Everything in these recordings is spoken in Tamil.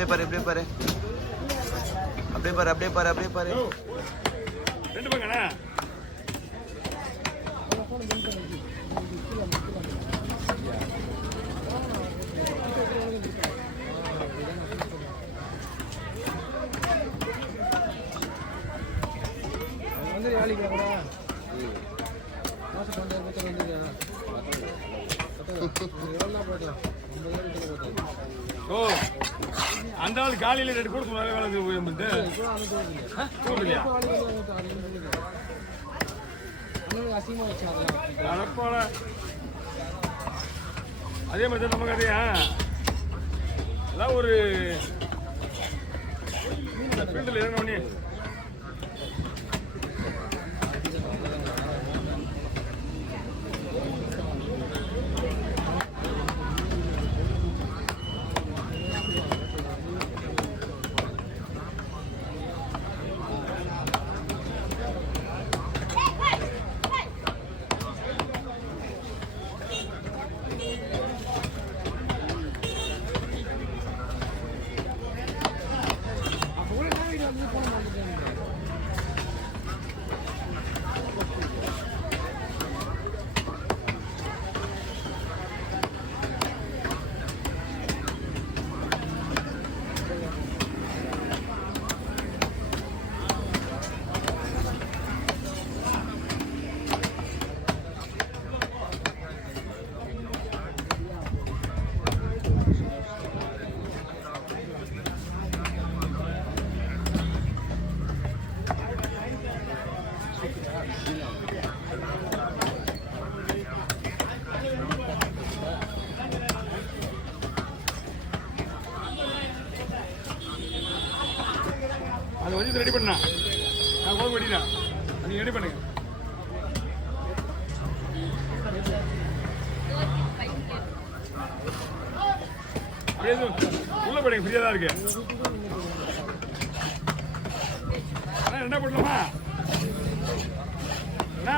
அப்படியே பாரு அப்படியே பாரு அப்படியே பாரு அப்படியே பாரு அப்படியே பாரு ரெண்டு பங்கண்ணா வந்து வேலைக்கு மாதம் 12,000 ஓ அந்த ஆள் காலையில் ரெண்டு கூட சொன்னாலே வேலை போயிட்டு அசிங்கமாக வச்சா அதப்போல அதே மாதிரி தான் நமக்கு அதையா அதான் ஒரு ஃபீல்டில் இறங்கணுன்னே அது வந்து ரெடி பண்ணா நான் போக வேண்டியதா நீங்கள் ரெடி பண்ணுங்க உள்ள போடுங்க ஃப்ரீயாக தான் இருக்கு அண்ணா என்ன பண்ணலாமா அண்ணா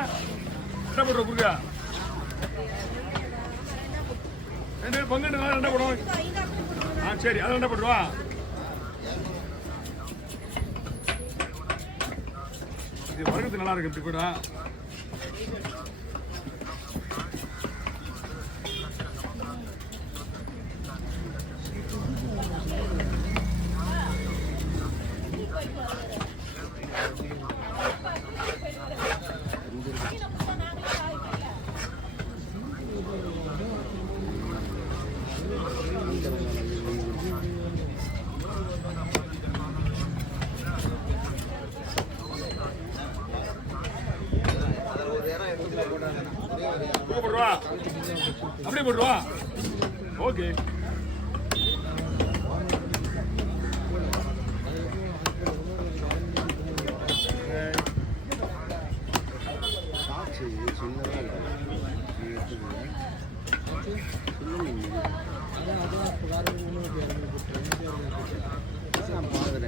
என்ன பண்ணுறோம் குருக்கா ரெண்டு பங்கு ரெண்டா போடுவோம் ஆ சரி அதை ரெண்டா போட்டுருவா இது வர்க்கத்து நல்லா இருக்கு இப்படி கூட போடுவா அப்படியே போடுவா ஓகே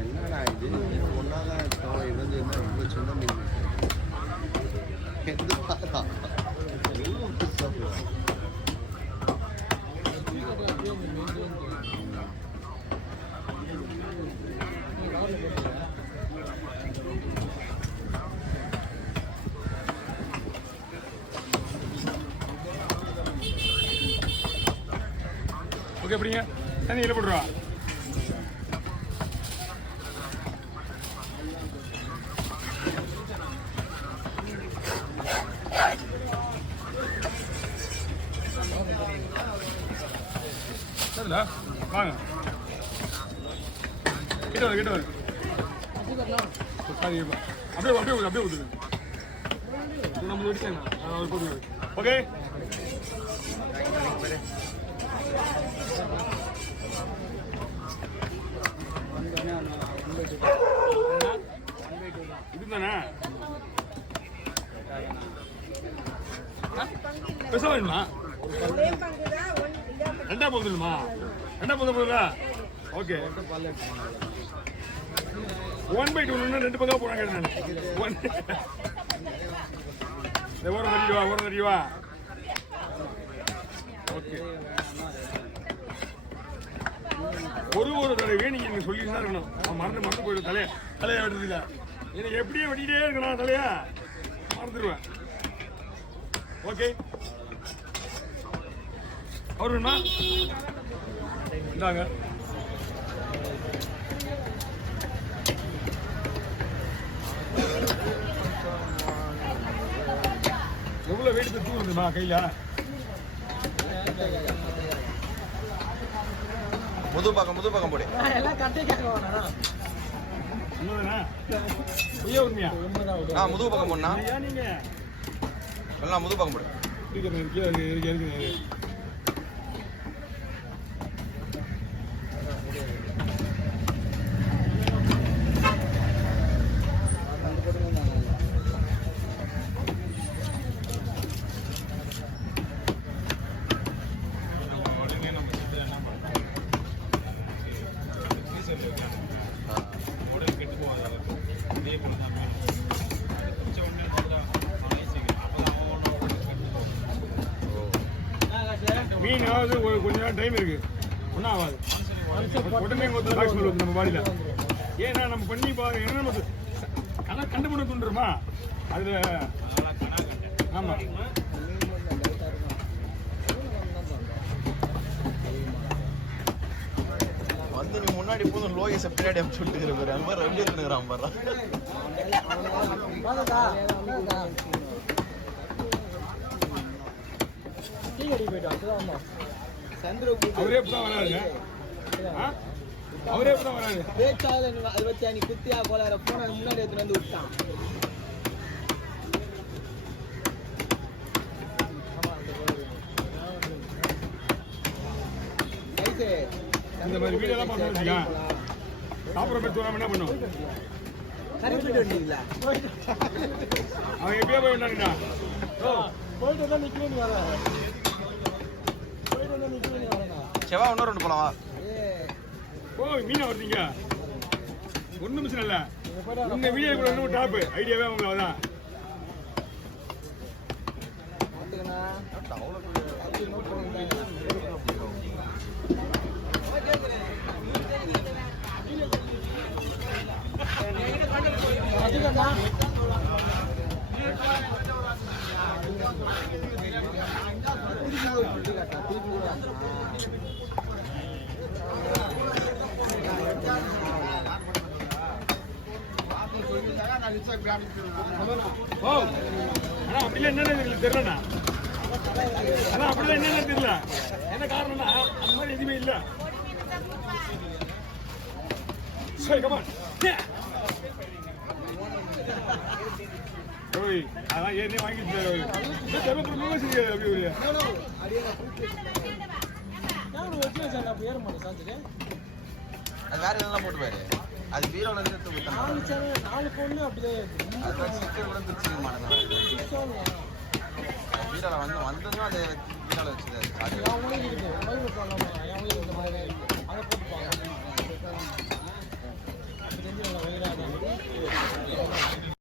என்னடா இது ஒன்னாதான் இருந்ததுன்னா ரொம்ப சின்ன மீன் எந்த பார்த்தா ஓகே அப்படிங்க தண்ணியில் போட்டுருவா சரில வாங்க கிட்ட வரு கிட்ட வரு அப்படியே அப்படியே அப்படியே ஊற்றுது நம்ம எடுத்து ஓகே இதுதானே பெருசா வேணுமா ரெண்டா போதுமா ரெண்டா போதுங்களா ஓகே 1/2 ரெண்டு பக்கம் போனாங்க ஓரம் தட்டிவா ஓகே ஒரு தடவை நீங்க எனக்கு சொல்லிட்டு தான் இருக்கணும். நான் மறந்து போயிடும் தலையை வெட்டுறதுல. எனக்கு எப்படியே வெட்டிட்டே இருக்கணும் தலையா, மறந்துடுவேன். ஓகே, அவர் வேணுமா? இந்தாங்க. எவ்வளவு வெயிட் தூக்குதுமா கையில? முது பக்கம் போடு. எல்லாம் கட்டை கேட்கணும். உண்மைதானே? ஐயா உண்மையா? முது பக்கம் போடா. நீங்க எல்லாம் முது பக்கம் போடு. இருக்கு. மீன் ஆகுது, கொஞ்ச நேரம் டைம் இருக்கு, ஒன்றும் ஆகாது. உடனே நம்ம பாடியில் ஏன்னா நம்ம பண்ணி பாருங்க. ஏன்னா நமக்கு கண்டுபிடி தூண்டுருமா அதுல. ஆமா, வந்து நீ முன்னாடி போதும் லோயஸ் பின்னாடி அனுப்பிச்சு விட்டுக்கிற பாரு. ரெண்டு இருக்குறான் பாரு. அவரே இப்பதான் வராது. அதை வச்சு அன்னைக்கு குத்தியா கோளார போன முன்னாடி எடுத்துட்டு வந்து விட்டான். இந்த மாதிரி வீடியோ எல்லாம் பார்த்தா சாப்பிட்ற பேர் தூராம என்ன பண்ணும்? அவன் எப்படியே போய் விட்டாங்கண்ணா. போயிட்டு தான் நிக்கணும் வர. போயிட்டு தான் நிக்கணும் வரண்ணா. செவா இன்னும் 2 போலாமா? மீனா வருதீங்க, ஒன்றும் மிஷன் இல்லை. உங்க வீடியோ கூட இன்னும் டாப் ஐடியாவே அவங்க அதான். அப்படிலாம் என்னன்னு தெரியலண்ணா. அதான் அப்படிலாம் என்னன்னு தெரியல. என்ன காரணம்னா அந்த மாதிரி எதுவுமே இல்லை. சரி, கமான். ஓய், அதான் ஏற்கனவே வாங்கிட்டு அது வேற எதெல்லாம் போட்டு பாரு. அது பீரோல இருந்து 4 பொண்ணு அப்படியே ஸ்டிக்கர் கூட பிரிச்சுக்க மாட்டேங்க. பீரோல வந்ததும் அது பீரோல வச்சுது.